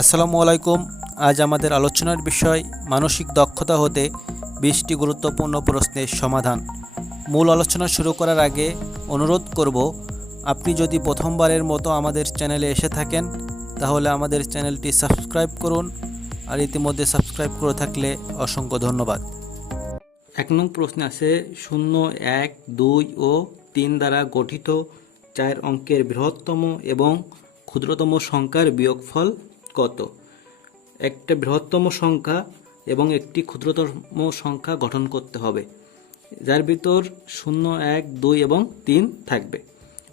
আসসালামু আলাইকুম। আজ আমাদের আলোচনার বিষয় মানসিক দক্ষতা হতে 20টি গুরুত্বপূর্ণ প্রশ্নের সমাধান। মূল আলোচনা শুরু করার আগে অনুরোধ করব, আপনি যদি প্রথমবারের মতো আমাদের চ্যানেলে এসে থাকেন তাহলে আমাদের চ্যানেলটি সাবস্ক্রাইব করুন, আর ইতিমধ্যে সাবস্ক্রাইব করে থাকলে অসংখ্য ধন্যবাদ। 1 নং প্রশ্নে আছে 0, 1, 2 ও 3 দ্বারা গঠিত 4 অঙ্কের বৃহত্তম এবং ক্ষুদ্রতম সংখ্যার বিয়োগফল কত? একটা বৃহত্তম সংখ্যা এবং একটি ক্ষুদ্রতম সংখ্যা গঠন করতে হবে, যার ভিতর 0, 1, 2 এবং 3 থাকবে।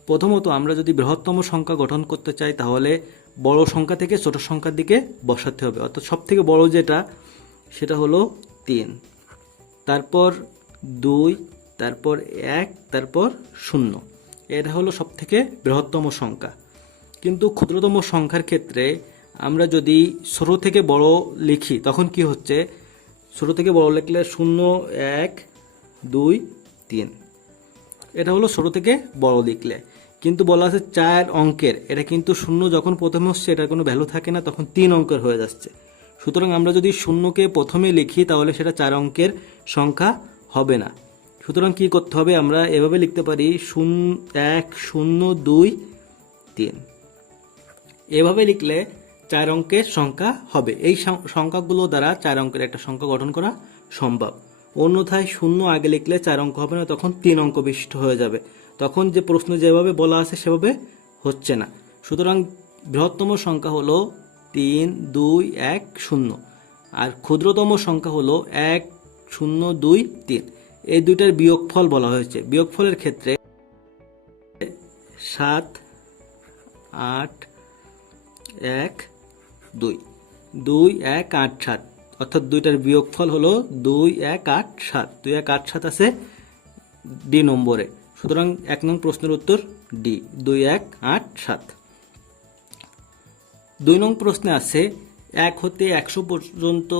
প্রথমত আমরা যদি বৃহত্তম সংখ্যা গঠন করতে চাই তাহলে বড় সংখ্যা থেকে ছোট সংখ্যার দিকে বসাতে হবে, অর্থাৎ সব থেকে বড় যেটা সেটা হলো 3, তারপর 2, তারপর 1, তারপর 0। এটা হলো সব থেকে বৃহত্তম সংখ্যা। কিন্তু ক্ষুদ্রতম সংখ্যার ক্ষেত্রে আমরা যদি ছোট থেকে বড় লিখি তখন কি হচ্ছে, ছোট থেকে বড় লিখলে 0, 1, 2, 3, এটা হলো ছোট থেকে বড় লিখলে। কিন্তু বলা আছে 4 অঙ্কের, এটা কিন্তু 0 যখন প্রথমে হচ্ছে এটার কোনো ভ্যালু থাকে না, তখন 3 অঙ্কের হয়ে যাচ্ছে। সুতরাং আমরা যদি 0কে প্রথমে লিখি তাহলে সেটা 4 অঙ্কের সংখ্যা হবে না। সুতরাং কি করতে হবে, আমরা এভাবে লিখতে পারি 1, 0, 2, 3। এভাবে লিখলে 4 অঙ্কের সংখ্যা হবে। এই সংখ্যাগুলো দ্বারা 4 অঙ্কের একটা সংখ্যা গঠন করা সম্ভব। অন্যথায় 0 আগে লিখলে 4 অঙ্ক হবে না, তখন 3 অঙ্ক বিশিষ্ট হয়ে যাবে। তখন যে প্রশ্ন যেভাবে বলা আছে সেভাবে হচ্ছে না। সুতরাং বৃহত্তম সংখ্যা হলো 3, 2, 1, 0, আর ক্ষুদ্রতম সংখ্যা হলো 1, 0, 2, 3। এই দুইটার বিয়োগফল বলা হয়েছে। বিয়োগফলের ক্ষেত্রে 7, 8, 1, 2, 2, 1, 8, 7, অর্থাৎ দুইটার বিয়োগফল হলো 2, 1, 8, 7। 2, 1, 8, 7 আছে ডি নম্বরে। সুতরাং 1 নং প্রশ্নের উত্তর ডি, 2, 1, 8, 7। 2 নং প্রশ্নে আছে 1 হতে 100 পর্যন্ত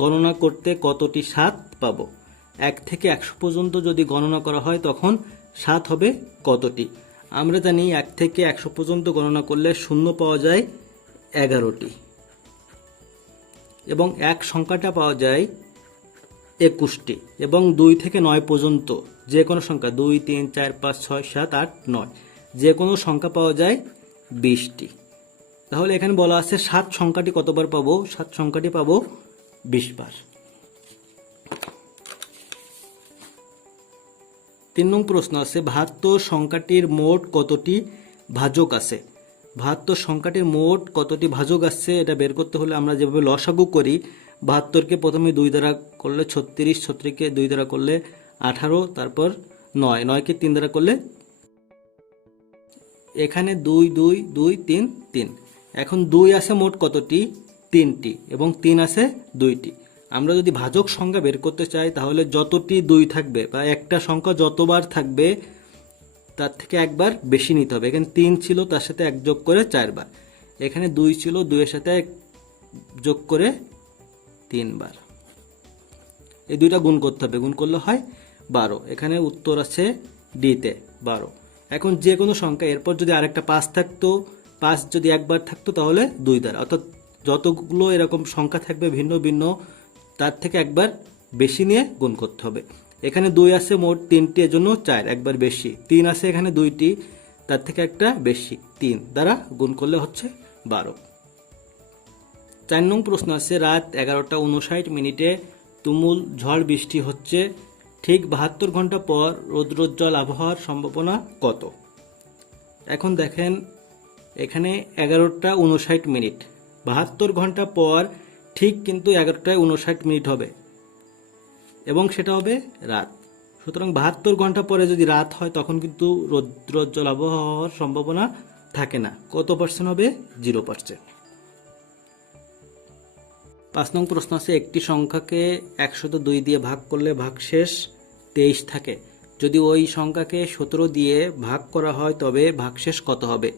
গণনা করতে কতটি 7 পাবো? 1 থেকে 100 পর্যন্ত যদি গণনা করা হয় তখন 7 হবে কতটি? আমরা জানি 1 থেকে 100 পর্যন্ত গণনা করলে 0 পাওয়া যায় 11টি, এবং 1 সংখ্যাটা পাওয়া যায় 21টি, এবং 2 থেকে 9 পর্যন্ত যে কোনো সংখ্যা 2, 3, 4, 5, 6, 7, 8, 9 যে কোনো সংখ্যা পাওয়া যায় 20টি। তাহলে এখানে বলা আছে 7 সংখ্যাটি কতবার পাবো? 7 সংখ্যাটি পাবো 20 বার। 3 নং প্রশ্ন আছে 72 সংখ্যাটির মোট কতটি ভাজক আছে? 72 সংখ্যাটির মোট কতটি ভাজক আছে এটা বের করতে হলে আমরা যেভাবে লসাগু করি, 72কে প্রথমে 2 দ্বারা করলে 36, 36কে 2 দ্বারা করলে 18, তারপর 9, 9কে 3 দ্বারা করলে, এখানে 2, 2, 2, 3, 3। এখন 2 আছে মোট কতটি? 3টি, এবং 3 আছে 2টি। আমরা যদি ভাজক সংখ্যা বের করতে চাই তাহলে যতটি 2 থাকবে বা একটা সংখ্যা যতবার থাকবে তার থেকে একবার বেশি নিতে হবে। এখানে 3 ছিল, তার সাথে 1 যোগ করে 4 বার। এখানে 2 ছিল, 2 এর সাথে 1 যোগ করে 3 বার। এই দুইটা গুণ করতে হবে, গুণ করলে হয় 12। এখানে উত্তর আছে ডিতে 12। এখন যে কোনো সংখ্যা এরপর যদি আরেকটা 5 থাকতো, 5 যদি একবার থাকতো তাহলে 2 দ্বারা, অর্থাৎ যতগুলো এরকম সংখ্যা থাকবে ভিন্ন ভিন্ন তার থেকে একবার বেশি নিয়ে গুণ করতে হবে। এখানে 2 আছে মোট 3টি, এর জন্য 4 একবার বেশি। 3 আছে এখানে 2টি, তার থেকে একটা বেশি, 3 দ্বারা গুণ করলে হচ্ছে 12। 4 নং প্রশ্ন আছে রাত 11:59 তুমুল ঝড় বৃষ্টি হচ্ছে, ঠিক 72 ঘন্টা পর রৌদ্রোজ্জ্বল আবহাওয়ার সম্ভাবনা কত? এখন দেখেন এখানে 11:59, 72 ঘন্টা পর ঠিক কিন্তু 11:59 হবে, এবং সেটা হবে রাত। সুতরাং 72 ঘন্টা পরে যদি রাত হয় তখন কিন্তু রৌদ্রোজ্জ্বল আবহাওয়া হওয়ার সম্ভাবনা থাকে না। কত পার্সেন্ট হবে? 0%। 5 নং প্রশ্ন আছে একটি সংখ্যাকে 102 দিয়ে ভাগ করলে ভাগশেষ 23 থাকে, যদি ওই সংখ্যাকে 17 দিয়ে ভাগ করা হয় তবে ভাগশেষ কত হবে?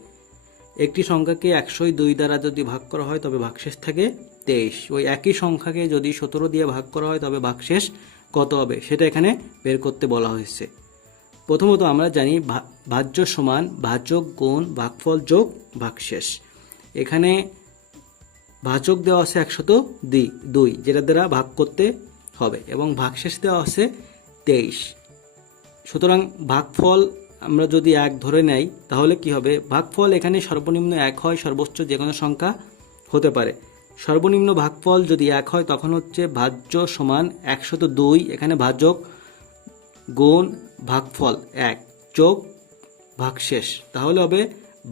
একটি সংখ্যাকে 102 দ্বারা যদি ভাগ করা হয় তবে ভাগশেষ থাকে 23। ওই একই সংখ্যাকে যদি 17 দিয়ে ভাগ করা হয় তবে ভাগশেষ কত হবে সেটা এখানে বের করতে বলা হয়েছে। প্রথমত আমরা জানি ভাজ্য সমান ভাজক গুণ ভাগফল যোগ ভাগশেষ। এখানে ভাজক দেওয়া আছে 102, যেটা দ্বারা ভাগ করতে হবে, এবং ভাগশেষ দেওয়া আছে 23। সুতরাং ভাগফল আমরা যদি 1 ধরে নেই তাহলে কি হবে, ভাগফল এখানে সর্বনিম্ন 1 হয়, সর্বোচ্চ যে কোনো সংখ্যা হতে পারে। সর্বনিম্ন ভাগফল যদি 1 হয় তখন হচ্ছে ভাজ্য সমান 102, এখানে ভাজক গুণ ভাগফল 1 যোগ ভাগশেষ, তাহলে হবে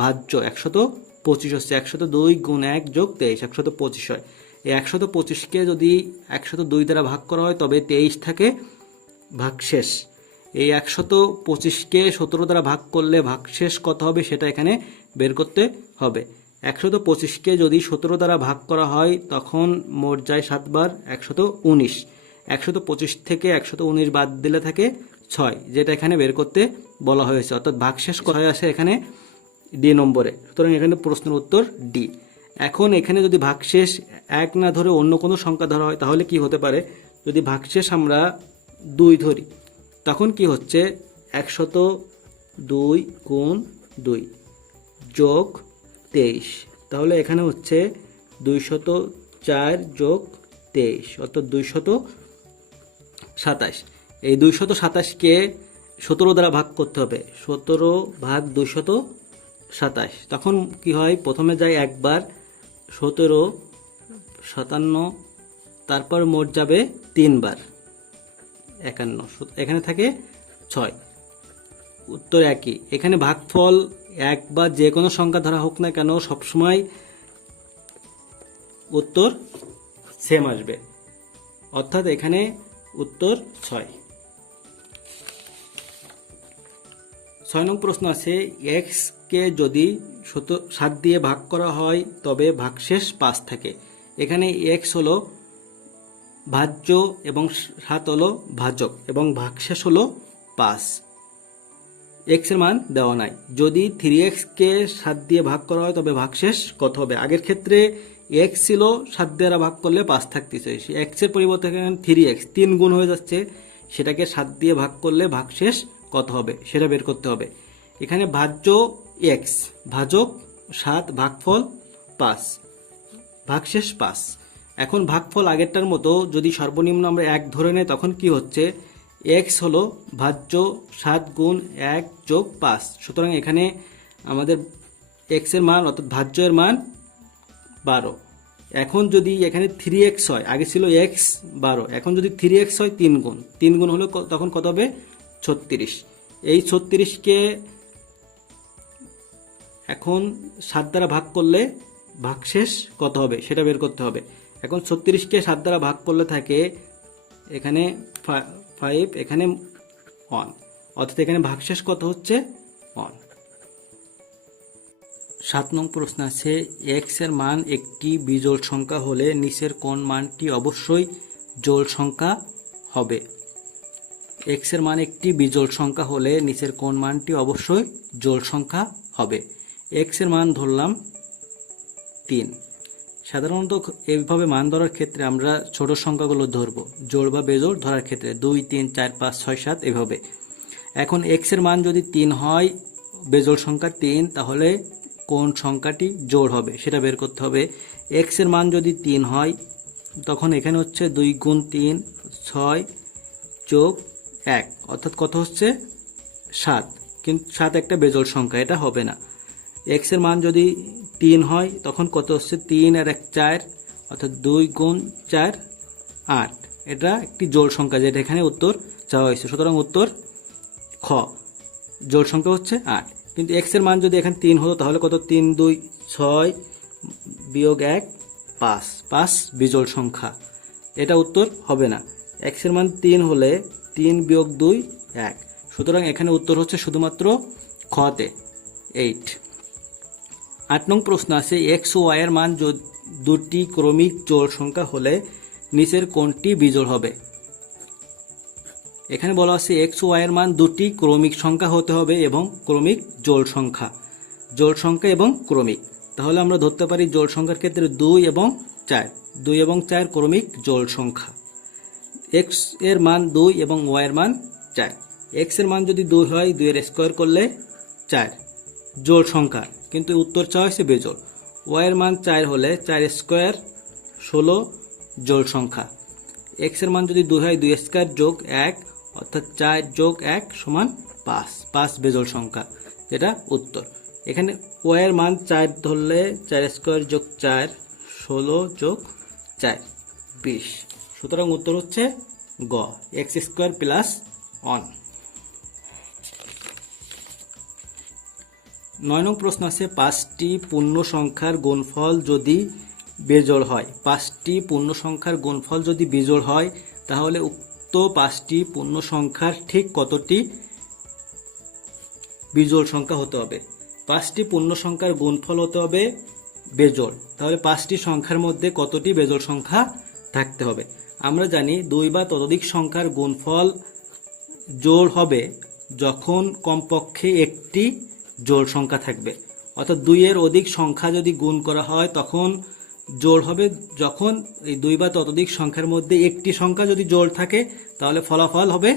ভাজ্য 125 হচ্ছে 102 গুণ 1 যোগ 23, 125 হয়। এই 125কে যদি 102 দ্বারা ভাগ করা হয় তবে 23 থাকে ভাগশেষ। এই 125কে 17 দ্বারা ভাগ করলে ভাগশেষ কত হবে সেটা এখানে বের করতে হবে। 125কে যদি 17 দ্বারা ভাগ করা হয় তখন মোট যায় 7 বার 119। 125 থেকে 119 বাদ দিলে থাকে 6, যেটা এখানে বের করতে বলা হয়েছে, অর্থাৎ ভাগশেষ কোথায় আসে এখানে ডি নম্বরে। সুতরাং এখানে প্রশ্নের উত্তর ডি। এখন এখানে যদি ভাগশেষ 1 না ধরে অন্য কোনো সংখ্যা ধরা হয় তাহলে কি হতে পারে, যদি ভাগশেষ আমরা 2 ধরি তখন কি হচ্ছে 102 গুণ 2 যোগ 23, তাহলে এখানে হচ্ছে 204 যোগ 23 অর্থাৎ 227। এই 227কে 17 দ্বারা ভাগ করতে হবে, 17 ভাগ 227, তখন কি হয়, প্রথমে যায় একবার 17 57, তারপর মোট যাবে 3 বার 51, এখানে থাকে 6, উত্তর একই। এখানে ভাগফল 1 বা যে কোনো সংখ্যা ধরা হোক না কেন সবসময় উত্তর সেম আসবে, অর্থাৎ এখানে উত্তর 6। 6 নং প্রশ্ন আছে, এক্স কে যদি 7 দিয়ে ভাগ করা হয় তবে ভাগশেষ 5 থাকে। এখানে এক্স হলো ভাজ্য এবং 7 হলো ভাজক এবং ভাগশেষ হলো 5। এক্স এর মান দেওয়া নাই। যদি 3x কে 7 দিয়ে ভাগ করা হয় তবে ভাগশেষ কত হবে। আগের ক্ষেত্রে এক্স ছিল 7 দ্বারা ভাগ করলে 5 থাকতেছে, এক্স এর পরিবর্তে এখানে 3x 3 গুণ হয়ে যাচ্ছে, সেটাকে 7 দিয়ে ভাগ করলে ভাগশেষ কত হবে সেটা বের করতে হবে। এখানে ভাজ্য এক্স, ভাজক 7, ভাগফল 5, ভাগশেষ 5। এখন ভাগফল আগেরটার মতো যদি সর্বনিম্ন আমরা 1 ধরে নেই তখন কি হচ্ছে, এক্স হলো ভাজ্য 7 গুণ 1 যোগ 5, সুতরাং এখানে আমাদের এক্স এর মান অর্থাৎ ভাজ্য এর মান 12। এখন যদি এখানে 3x হয়, আগে ছিল x 12, এখন যদি 3x হয় 3 গুণ হলে তখন কত হবে 36। এই 36কে এখন 7 দ্বারা ভাগ করলে ভাগশেষ কত হবে সেটা বের করতে হবে। এখন 36কে 7 দ্বারা ভাগ করলে থাকে এখানে 5, এখানে 1, অর্থাৎ এখানে ভাগশেষ কত হচ্ছে 1। 7 নং প্রশ্ন আছে, এক্স এর মান একটি বিজোড় সংখ্যা হলে নিচের কোন মানটি অবশ্যই জোড় সংখ্যা হবে। এক্স এর মান একটি বিজোড় সংখ্যা হলে নিচের কোন মানটি অবশ্যই জোড় সংখ্যা হবে। এক্স এর মান ধরলাম 3। সাধারণত এইভাবে মান ধরার ক্ষেত্রে আমরা ছোট সংখ্যাগুলো ধরবো, জোড় বা বেজোড় ধরার ক্ষেত্রে 2 3 4 5 6 7 এভাবে। এখন এক্স এর মান যদি 3 হয়, বেজোড় সংখ্যা 3, তাহলে কোন সংখ্যাটি জোড় হবে সেটা বের করতে হবে। এক্স এর মান যদি 3 হয় তখন এখানে হচ্ছে 2 গুণ 3 6 যোগ 1, অর্থাৎ কত হচ্ছে 7, কিন্তু 7 একটা বেজোড় সংখ্যা, এটা হবে না। এক্স এর মান যদি 3 হয় তখন কত হচ্ছে 3 আর 1 4, অর্থাৎ 2 গুণ 4 8, এটা একটি জোড় সংখ্যা যেটা এখানে উত্তর চাওয়া হয়েছে, সুতরাং উত্তর খ, জোড় সংখ্যা হচ্ছে 8। কিন্তু এক্স এর মান যদি এখানে 3 হতো তাহলে কত, 3 2 6 বিয়োগ 1 5, 5 বিজোড় সংখ্যা, এটা উত্তর হবে না। এক্স এর মান 3 হলে 3 বিয়োগ 2 1, সুতরাং এখানে উত্তর হচ্ছে শুধুমাত্র খতে 8। 8 নং প্রশ্ন আছে, এক্স ও ওয়াই এর মান দুটি ক্রমিক জোড় সংখ্যা হলে নিচের কোনটি বিজোড় হবে। এখানে বলা আছে এক্স ও ওয়াই এর মান দুটি ক্রমিক সংখ্যা হতে হবে এবং ক্রমিক জোড় সংখ্যা, জোড় সংখ্যা এবং ক্রমিক। তাহলে আমরা ধরতে পারি জোড় সংখ্যার ক্ষেত্রে 2 এবং 4 ক্রমিক জোড় সংখ্যা। এক্স এর মান 2 এবং ওয়াই এর মান 4। এক্স এর মান যদি 2 হয় 2 এর স্কোয়ার করলে 4, জোড় সংখ্যা, কিন্তু উত্তর চাওয়া হয়েছে বেজোড়। ওয়াই এর মান 4 হলে 4 স্কোয়ার 16 জোড় সংখ্যা। এক্স এর মান যদি 2 হয় 2 স্কোয়ার যোগ 1 অর্থাৎ 4 যোগ 1 সমান 5, 5 বেজোড় সংখ্যা, যেটা উত্তর। এখানে ওয়াই এর মান 4 ধরলে 4 স্কোয়ার যোগ 4 16 যোগ 4 20, সুতরাং উত্তর হচ্ছে গ, এক্স স্কোয়ার প্লাস 1। 9 নং প্রশ্ন আছে 5টি পূর্ণ সংখ্যার গুণফল যদি বেজোড় হয়। 5টি পূর্ণ সংখ্যার গুণফল যদি বেজোড় হয় তাহলে উক্ত 5টি পূর্ণ সংখ্যার ঠিক কতটি বিজোড় সংখ্যা হতে হবে। 5টি পূর্ণ সংখ্যার গুণফল হতে হবে বেজোড়, তাহলে 5টি সংখ্যার মধ্যে কতটি বেজোড় সংখ্যা থাকতে হবে। আমরা জানি 2 বা ততোধিক সংখ্যার গুণফল জোড় হবে যখন কমপক্ষে একটি জোড় সংখ্যা থাকবে, অর্থাৎ 2 এর অধিক সংখ্যা যদি গুণ করা হয় তখন জোড় হবে যখন এই 2 বা ততোধিক সংখ্যার মধ্যে একটি সংখ্যা যদি জোড় থাকে, তাহলে ফলাফল হবে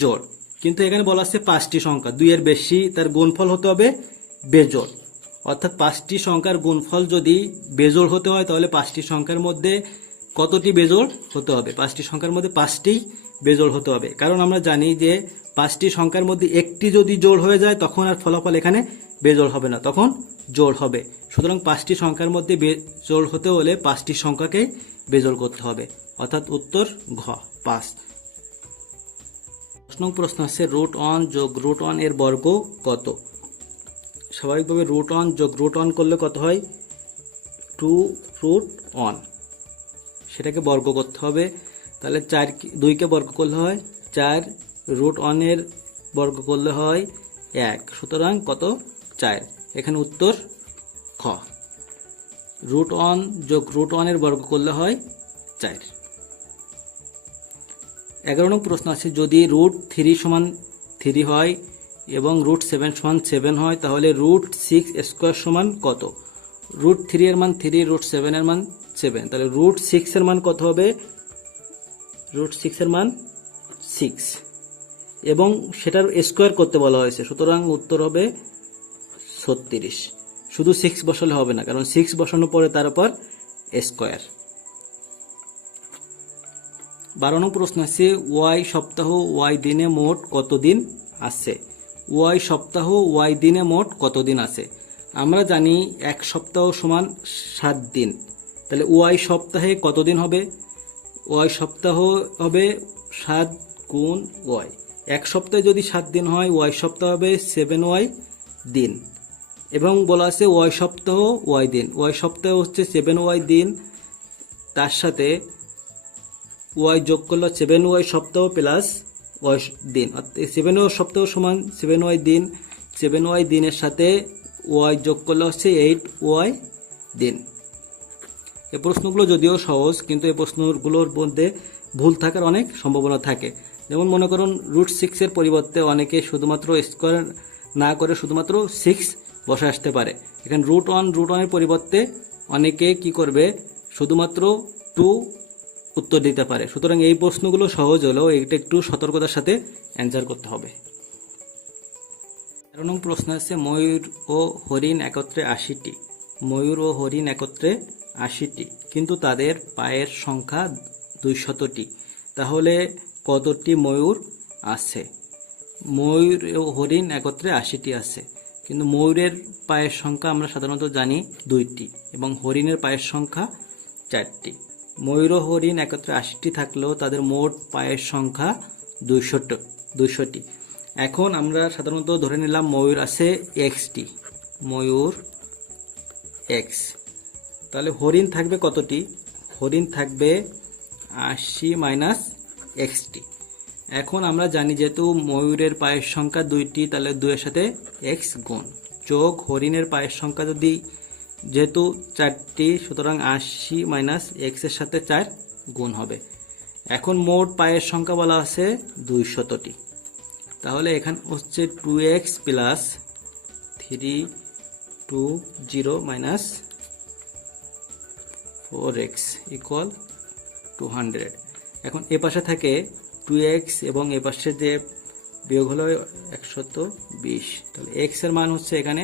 জোড়। কিন্তু এখানে বলা আছে 5টি সংখ্যা, 2 এর বেশি, তার গুণফল হতে হবে বেজোড়। অর্থাৎ 5টি সংখ্যার গুণফল যদি বেজোড় হতে হয় তাহলে 5টি সংখ্যার মধ্যে কতটি বেজোড় হতে হবে? 5টি সংখ্যার মধ্যে 5টি বেজোড় হতে হবে, কারণ আমরা জানি যে 5টি সংখ্যার মধ্যে একটি যদি জোড় হয়ে যায় তখন আর ফলাফল এখানে বেজোড় হবে না, তখন জোড় হবে। সুতরাং 5টি সংখ্যার মধ্যে বেজোড় হতে হলে 5টি সংখ্যাকে বেজোড় করতে হবে, অর্থাৎ উত্তর ঘ 5। প্রশ্ন আছে √1 যোগ √1 এর বর্গ কত? স্বাভাবিকভাবে √1 যোগ √1 করলে কত হয়? 2√1, সেটাকে বর্গ করতে হবে। তাহলে 2কে বর্গ করলে হয় 4, √1 এর বর্গ করলে হয় 1, সুতরাং কত? 4। এখানে উত্তর খ, √1 যোগ √1 এর বর্গ করলে হয় 4। 11 নং প্রশ্ন আছে যদি √3 সমান 3 হয় এবং √7 সমান 7 হয় তাহলে √6 স্কোয়ার সমান কত? √3 এর মান 3, √7 এর মান 7, তাহলে √6 এর মান কত হবে? √6 এর মান 6 এবং সেটার স্কোয়ার করতে বলা হয়েছে, সুতরাং উত্তর হবে 36। শুধু 6 বসালে হবে না, কারণ 6 বসানোর পরে তার উপর স্কোয়ার। 12 নং প্রশ্ন আছে ওয়াই সপ্তাহ ওয়াই দিনে মোট কতদিন আছে? ওয়াই সপ্তাহ ওয়াই দিনে মোট কতদিন আছে? আমরা জানি এক সপ্তাহ সমান 7 দিন, তাহলে ওয়াই সপ্তাহে কতদিন হবে? ওয়াই সপ্তাহ হবে 7 গুণ ওয়াই। এক সপ্তাহে যদি 7 দিন হয় ওয়াই সপ্তাহ হবে 7y দিন, এবং বলা আছে ওয়াই সপ্তাহ ওয়াই দিন। ওয়াই সপ্তাহ হচ্ছে 7y দিন, তার সাথে ওয়াই যোগ করলে 7y সপ্তাহ প্লাস ওয়াই দিন, অর্থাৎ 7y সপ্তাহ সমান 7y দিন। 7y দিনের সাথে ওয়াই যোগ করলে হচ্ছে 8y দিন। এই প্রশ্নগুলো যদিও সহজ, কিন্তু এই প্রশ্নগুলোর মধ্যে ভুল থাকার অনেক সম্ভাবনা থাকে। যেমন মনে করুন √6 এর পরিবর্তে অনেকে শুধুমাত্র স্কোয়ার না করে শুধুমাত্র 6 বসে আসতে পারে। এখানে √1 এর পরিবর্তে অনেকে কি করবে? শুধুমাত্র 2 উত্তর দিতে পারে। সুতরাং এই প্রশ্নগুলো সহজ হলেও এটা একটু সতর্কতার সাথে অ্যান্সার করতে হবে। 13 নং প্রশ্ন আছে ময়ূর ও হরিণ একত্রে 80টি। ময়ূর ও হরিণ একত্রে 80টি, কিন্তু তাদের পায়ের সংখ্যা 200টি, তাহলে কতটি ময়ূর আছে? ময়ূর ও হরিণ একত্রে 80টি আছে, কিন্তু ময়ূরের পায়ের সংখ্যা আমরা সাধারণত জানি 2টি এবং হরিণের পায়ের সংখ্যা 4টি। ময়ূর ও হরিণ একত্রে 80টি থাকলেও তাদের মোট পায়ের সংখ্যা 200টি। এখন আমরা সাধারণত ধরে নিলাম ময়ূর আছে xটি, ময়ূর x, তাহলে হরিণ থাকবে কতটি? হরিণ থাকবে 80 মাইনাস xটি। এখন আমরা জানি যেহেতু ময়ূরের পায়ের সংখ্যা 2টি, তাহলে 2 এর সাথে x গুণ যোগ হরিণের পায়ের সংখ্যা যেহেতু 4টি, সুতরাং 80 মাইনাস x এর সাথে 4 গুণ হবে। এখন মোট পায়ের সংখ্যা বলা আছে 200টি, তাহলে এখানে হচ্ছে 2x plus 320 minus 4x equal 200। এখন এ পাশে থাকে 2x এবং এ পাশে যে বিয়োগ হলো 120, তাহলে x এর মান হচ্ছে এখানে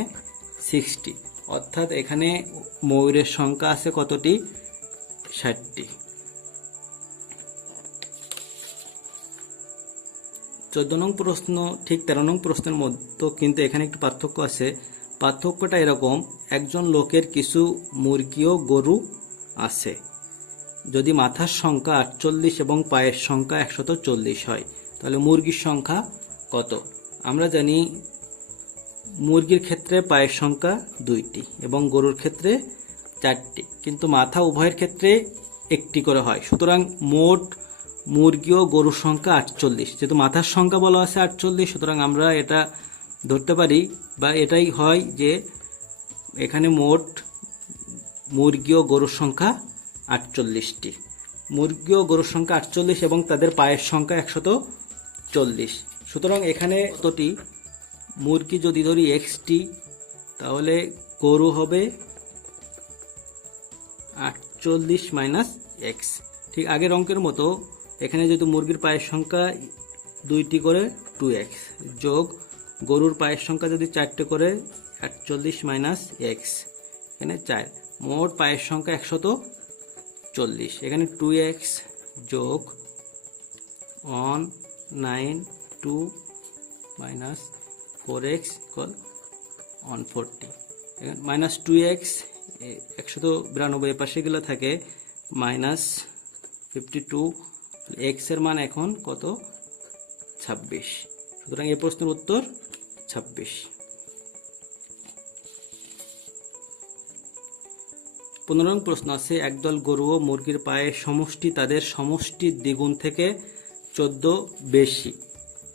60, অর্থাৎ এখানে ময়ূরের সংখ্যা আছে কতটি? 60টি। 14 নং প্রশ্ন ঠিক 13 নং প্রশ্নের মতো, কিন্তু এখানে একটু পার্থক্য আছে। পার্থক্যটা এরকম, একজন লোকের কিছু মুরগি ও গরু আছে। যদি মাথার সংখ্যা 48 এবং পায়ের সংখ্যা 140 হয়, তাহলে মুরগির সংখ্যা কত? আমরা জানি মুরগির ক্ষেত্রে পায়ের সংখ্যা 2টি এবং গরুর ক্ষেত্রে 4টি, কিন্তু মাথা উভয়ের ক্ষেত্রে 1টি করে হয়। সুতরাং মোট মুরগি ও গরুর সংখ্যা 48। যেহেতু মাথার সংখ্যা বলা আছে 48, সুতরাং আমরা এটা ধরতে পারি বা এটাই হয় যে এখানে মোট মুরগি ও গরুর সংখ্যা 48টি। মুরগি ও গরুর সংখ্যা 48 এবং তাদের পায়ের সংখ্যা 140। সুতরাং এখানে কতটি? মুরগি যদি ধরি xটি, তাহলে গরু হবে 48 মাইনাস x। ঠিক আগের অঙ্কের মতো এখানে যেহেতু মুরগির পায়ের সংখ্যা 2টি করে 2x, যোগ গরুর পায়ের সংখ্যা যদি 4টে করে 48 মাইনাস x, এখানে 4, মোট পায়ের সংখ্যা 140। এখানে 2x যোগ 192 minus 4x equal 140, minus 2x 192 পাশে গেলে থাকে মাইনাস 52, x এর মান এখন কত? 26। সুতরাং এই প্রশ্নের উত্তর 26। 15 নং প্রশ্ন আছে, একদল গরু ও মুরগির পায়ের সমষ্টি তাদের সমষ্টির দ্বিগুণ থেকে 14 বেশি।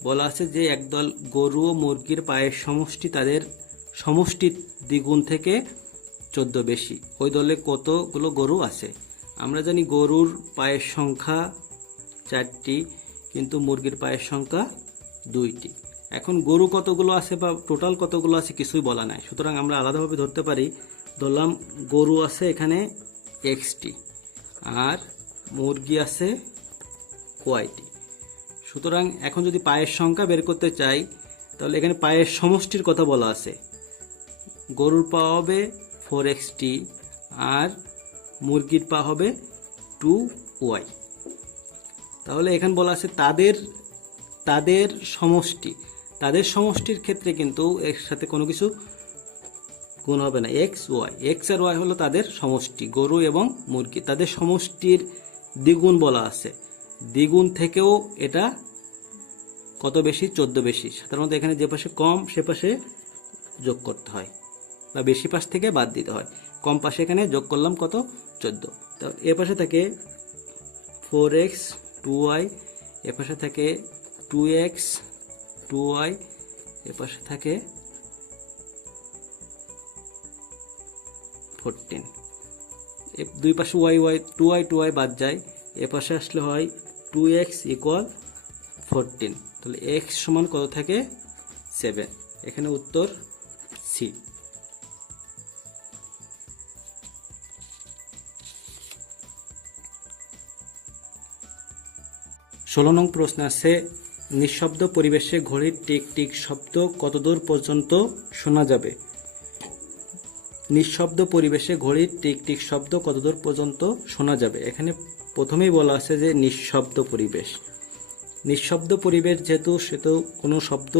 বলা আছে যে একদল গরু ও মুরগির পায়ের সমষ্টি তাদের সমষ্টির দ্বিগুণ থেকে 14 বেশি। ওই দলে কতগুলো গরু আছে? আমরা জানি গরুর পায়ের সংখ্যা 4টি, কিন্তু মুরগির পায়ের সংখ্যা 2টি। এখন গরু কতগুলো আছে বা টোটাল কতগুলো আছে কিছুই বলা নাই, সুতরাং আমরা আলাদাভাবে ধরতে পারি। ধরলাম গরু আছে এখানে xটি আর মুরগি আছে yটি। সুতরাং এখন যদি পায়ের সংখ্যা বের করতে চাই, তাহলে এখানে পায়ের সমষ্টির কথা বলা আছে। গরুর পা হবে 4xটি আর মুরগির পা হবে 2y। তাহলে এখানে বলা আছে তাদের সমষ্টি। তাদের সমষ্টির ক্ষেত্রে কিন্তু এর সাথে কোনো কিছু গুণ হবে না। x আর y হলো তাদের সমষ্টি, গরু এবং মুরগি। তাদের সমষ্টির দ্বিগুণ বলা আছে। দ্বিগুণ থেকেও এটা কত বেশি? 14 বেশি। সাধারণত এখানে যে পাশে কম সে পাশে যোগ করতে হয় বা বেশি পাশ থেকে বাদ দিতে হয়। কম পাশে এখানে যোগ করলাম কত? 14। তো এ পাশে থাকে 4x 2y, এ পাশে থাকে 2x 2y, এ পাশে থাকে 14। দুই পাশে y 2y বাদ যায়, এ পাশে আসলে হয় 2x ইকুয়াল 14। তাহলে x সমান কত থাকে? 7। এখানে উত্তর সি। 16 নং প্রশ্ন আছে, নিঃশব্দ পরিবেশে ঘড়ির টিক টিক শব্দ কতদূর পর্যন্ত শোনা যাবে? নিঃশব্দ পরিবেশে ঘড়ির টিক টিক শব্দ কতদূর পর্যন্ত শোনা যাবে? এখানে প্রথমেই বলা আছে যে নিঃশব্দ পরিবেশ। নিঃশব্দ পরিবেশ যেহেতু সেহেতু কোনো শব্দ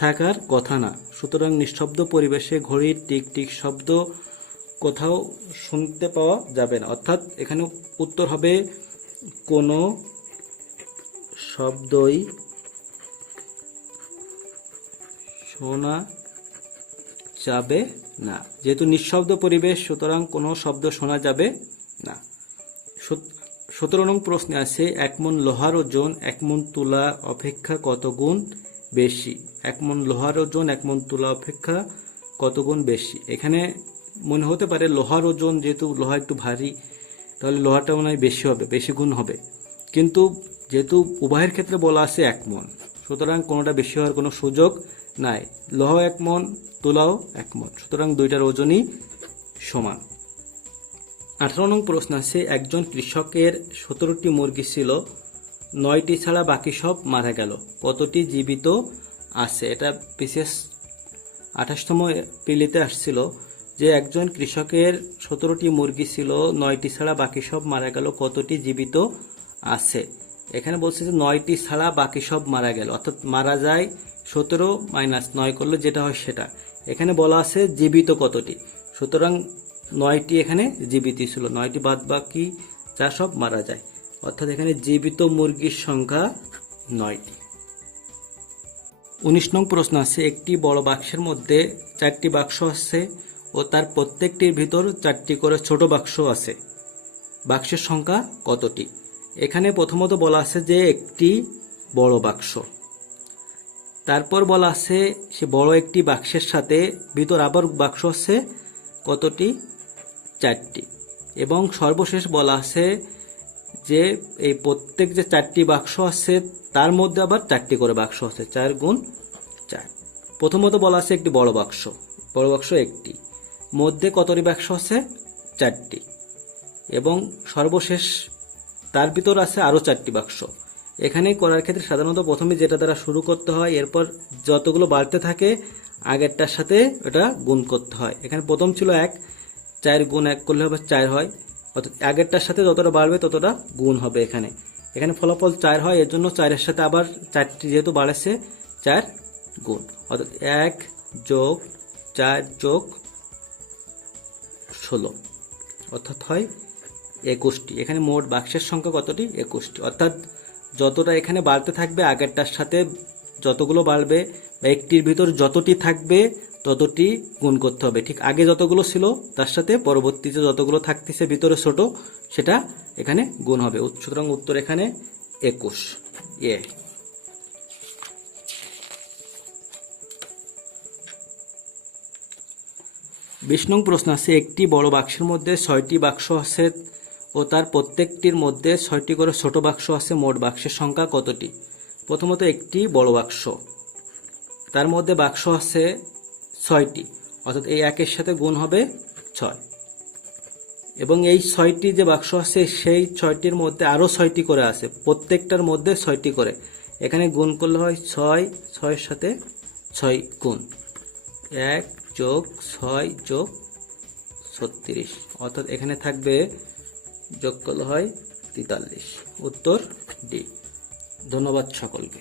থাকার কথা না, সুতরাং নিঃশব্দ পরিবেশে ঘড়ির টিক টিক শব্দ কোথাও শুনতে পাওয়া যাবে না। অর্থাৎ এখানে উত্তর হবে কোনো শব্দই শোনা যাবে না। যেহেতু নিঃশব্দ পরিবেশ, সুতরাং কোনো শব্দ শোনা যাবে না। 17 নং প্রশ্নে আছে, এক মণ লোহার ওজন এক মণ তুলা অপেক্ষা কত গুণ বেশি? এক মণ লোহার ওজন এক মণ তুলা অপেক্ষা কত গুণ বেশি? এখানে মনে হতে পারে লোহার ওজন, যেহেতু লোহা একটু ভারী, তাহলে লোহাটা মনে হয় বেশি হবে, বেশি গুণ হবে। কিন্তু যেহেতু উভয়ের ক্ষেত্রে বলা আছে 1 মণ, সুতরাং কোনোটা বেশি হওয়ার কোনো সুযোগ নাই। লোহাও 1 মণ, তুলাও 1 মণ, সুতরাং দুইটার ওজনই সমান। 18 নং প্রশ্ন আছে, একজন কৃষকের 17টি মুরগি ছিল, 9টি ছাড়া বাকি সব মারা গেল, কতটি জীবিত আছে? এটা বিশেষ 28তম পিলিতে আসছিল যে একজন কৃষকের 17টি মুরগি ছিল, 9টি ছাড়া বাকি সব মারা গেল, কতটি জীবিত আছে? এখানে বলছে যে 9টি ছাড়া বাকি সব মারা গেল, অর্থাৎ মারা যায় 17 মাইনাস 9 করলে যেটা হয় সেটা। এখানে বলা আছে জীবিত কতটি, সুতরাং 9টি এখানে জীবিত ছিল, 9টি বাদ বাকি যা সব মারা যায়, অর্থাৎ এখানে জীবিত মুরগির সংখ্যা 9টি। 19 নং প্রশ্ন আছে, একটি বড় বাক্সের মধ্যে 4টি বাক্স আছে ও তার প্রত্যেকটির ভিতর 4টি করে ছোট বাক্স আছে, বাক্সের সংখ্যা কতটি? এখানে প্রথমত বলা আছে যে একটি বড় বাক্স, তারপর বলা আছে সে বড় একটি বাক্সের সাথে ভিতর আবার বাক্স আছে কতটি? 4টি, এবং সর্বশেষ বলা আছে যে এই প্রত্যেক যে 4টি বাক্স আছে তার মধ্যে আবার 4টি করে বাক্স আছে, 4 গুণ 4। প্রথমত বলা আছে একটি বড় বাক্স, বড় বাক্স একটি, মধ্যে কতটি বাক্স আছে? 4টি, এবং সর্বশেষ তার ভিতর আছে আরও 4টি বাক্স। এখানে করার ক্ষেত্রে সাধারণত প্রথমে যেটা দ্বারা শুরু করতে হয়, এরপর যতগুলো বাড়তে থাকে আগেরটার সাথে এটা গুণ করতে হয়। এখানে প্রথম ছিল 1, 4 গুণ 1 করলে হবে 4 হয়, অর্থাৎ আগেরটার সাথে যতটা বাড়বে ততটা গুণ হবে। এখানে এখানে ফলাফল 4 হয়, এর জন্য 4-এর সাথে আবার 4টি যেহেতু বাড়েছে 4 গুণ, অর্থাৎ 1 যোগ 4 যোগ 16, অর্থাৎ হয় 21টি। এখানে মোট বাক্সের সংখ্যা কতটি? 21টি, অর্থাৎ যতটা এখানে বাড়তে থাকবে আগেরটার সাথে যতগুলো বাড়বে বা একটির ভিতর যতটি থাকবে ততটি গুণ করতে হবে। ঠিক আগে যতগুলো ছিল তার সাথে পরবর্তীতে যতগুলো থাকতেছে ভিতরে ছোট সেটা এখানে গুণ হবে, সুতরাং উত্তর এখানে 21 এ। 20 নং প্রশ্ন আছে, একটি বড় বাক্সের মধ্যে 6টি বাক্স আছে ও তার প্রত্যেকটির মধ্যে 6টি করে ছোট বাক্স আছে, মোট বাক্সের সংখ্যা কতটি? প্রথমত একটি বড় বাক্স, তার মধ্যে বাক্স আছে 6টি, অর্থাৎ এই 1-এর সাথে গুণ হবে 6, এবং এই 6টি যে বাক্স আছে সেই 6টির মধ্যে আরও 6টি করে আছে, প্রত্যেকটার মধ্যে 6টি করে, এখানে গুণ করলে হয় 6, 6-এর সাথে 6 গুণ 1 যোগ 6 যোগ 36, অর্থাৎ এখানে থাকবে যোগ করলে হয় 43, উত্তর ডি। ধন্যবাদ সকলকে।